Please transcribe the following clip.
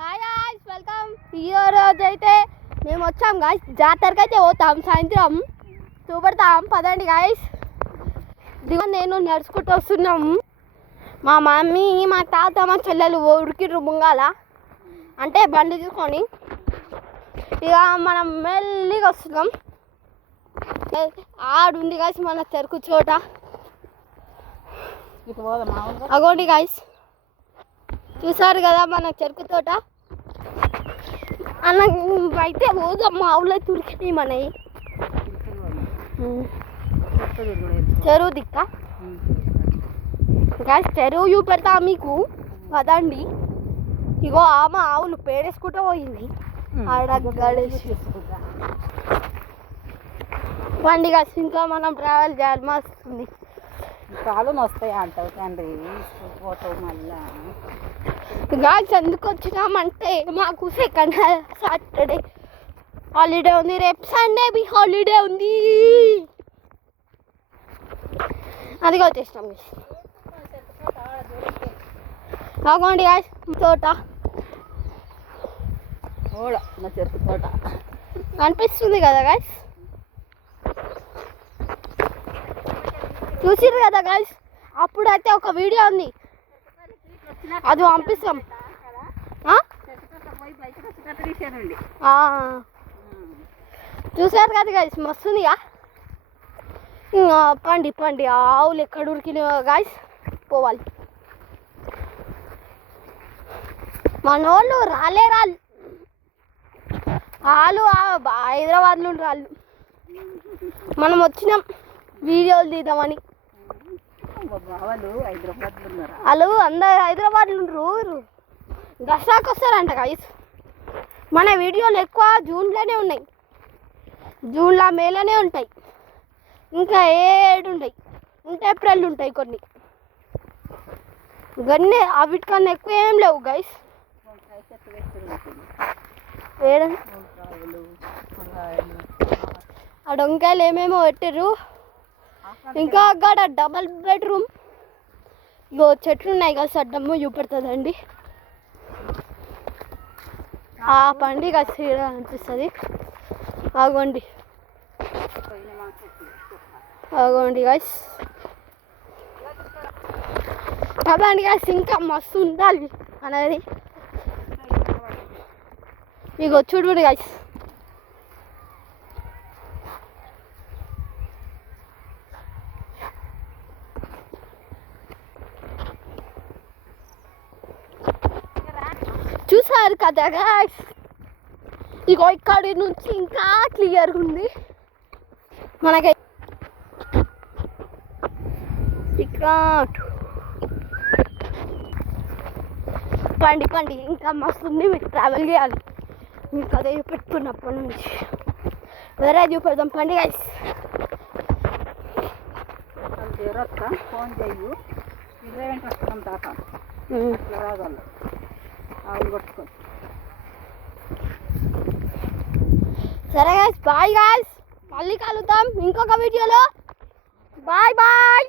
Hi guys welcome. ఈ రోజు అయితే మేము వచ్చాం గాయ్స్, జాతరకి అయితే పోతాం. సాయంత్రం చూపెడతాం పదండి గాయ్స్. దిగు నేను నడుచుకుంటూ వస్తున్నాం. మా మమ్మీ మా తాత మా చెల్లెలు ఉడికిర్రు ముంగాల, అంటే బండి తీసుకొని. ఇక మనం మెల్లిగా వస్తున్నాం. ఆడుంది గాయ్స్ మన చెరుకు చోట. అగోండి గాయ్స్, చూసారు కదా మన చెరుకు తోట. అన్న అయితే పోదాం, మా ఊళ్ళో తురికినాయి మనవి. చెరువు దిక్క గాయ్స్, చెరువు చూపెడతా మీకు కదండి. ఇగో ఆమె ఆవులు పేడేసుకుంటూ పోయింది ఆడగడేసి. పండి గాయ్స్, ఇంకా మనం ట్రావెల్ చేయాలి. మస్తుంది కాలు వస్తాయి అంటావు తండ్రి, పోతావు మళ్ళా. గాయ్స్ ఎందుకు వచ్చినామంటే మాకు సెకండ్ సాటర్డే హాలిడే ఉంది, రేపు సండే బి హాలిడే ఉంది. అదిగా వచ్చేసినాం. అగోండి గాయ్స్ తోట, మా చెరుకు తోట అనిపిస్తుంది కదా గాయ్స్. చూసిర్రు కదా గాయ్స్, అప్పుడైతే ఒక వీడియో ఉంది, అది పంపిస్తాం. చూసారు కదా గాయ్స్, మస్తుందిగా. పండి పండి ఆవులు ఎక్కడ ఉరికినా గాయ్స్, పోవాలి. మనోళ్ళు రాళ్ళు హైదరాబాద్లో రాళ్ళు. మనం వచ్చినాం వీడియోలు తీద్దామని. వాళ్ళు అందరు హైదరాబాద్లో ఉండరు, దసరాకి వస్తారంట గాయ్స్. మన వీడియోలు ఎక్కువ జూన్లోనే ఉన్నాయి, జూన్లో మేలోనే ఉంటాయి. ఇంకా ఏడు ఉంటాయి, ఇంకా ఏప్రిల్ ఉంటాయి కొన్ని. ఇవన్నీ వీటికన్నా ఎక్కువ ఏం లేవు గైస్. ఆ డొంకాయలు ఏమేమో పెట్టారు. ఇంకా అక్కడ డబల్ బెడ్రూమ్ ఇగో చెట్లు ఉన్నాయి కదా, సడ్డమ్మ చూపెడుతుందండి. ఆ పండుగ అనిపిస్తుంది. ఆగోండి ఆగోండి గాయ్స్, అదండి గాయ్స్, ఇంకా మస్తు ఉండాలి అనేది. ఇగో చూడండి గాయ్స్, చూసారు కదా గాయ్స్. ఇగో ఇక్కడి నుంచి ఇంకా క్లియర్గా ఉంది మనకి. పండి పండి ఇంకా మస్తుంది. మీకు ట్రావెల్ చేయాలి, మీకు అదే పెట్టుకున్నప్పటి నుంచి వేరే చూపెడదాం. పండి గాయ్స్, ఫోన్ చెయ్యి, వస్తున్నాం తాత రాగాలి ఆవులు కొట్టుకొని. సరే గాయ్స్, బాయ్ గాయ్స్, మళ్ళీ కలుద్దాం ఇంకొక వీడియోలో. Bye bye.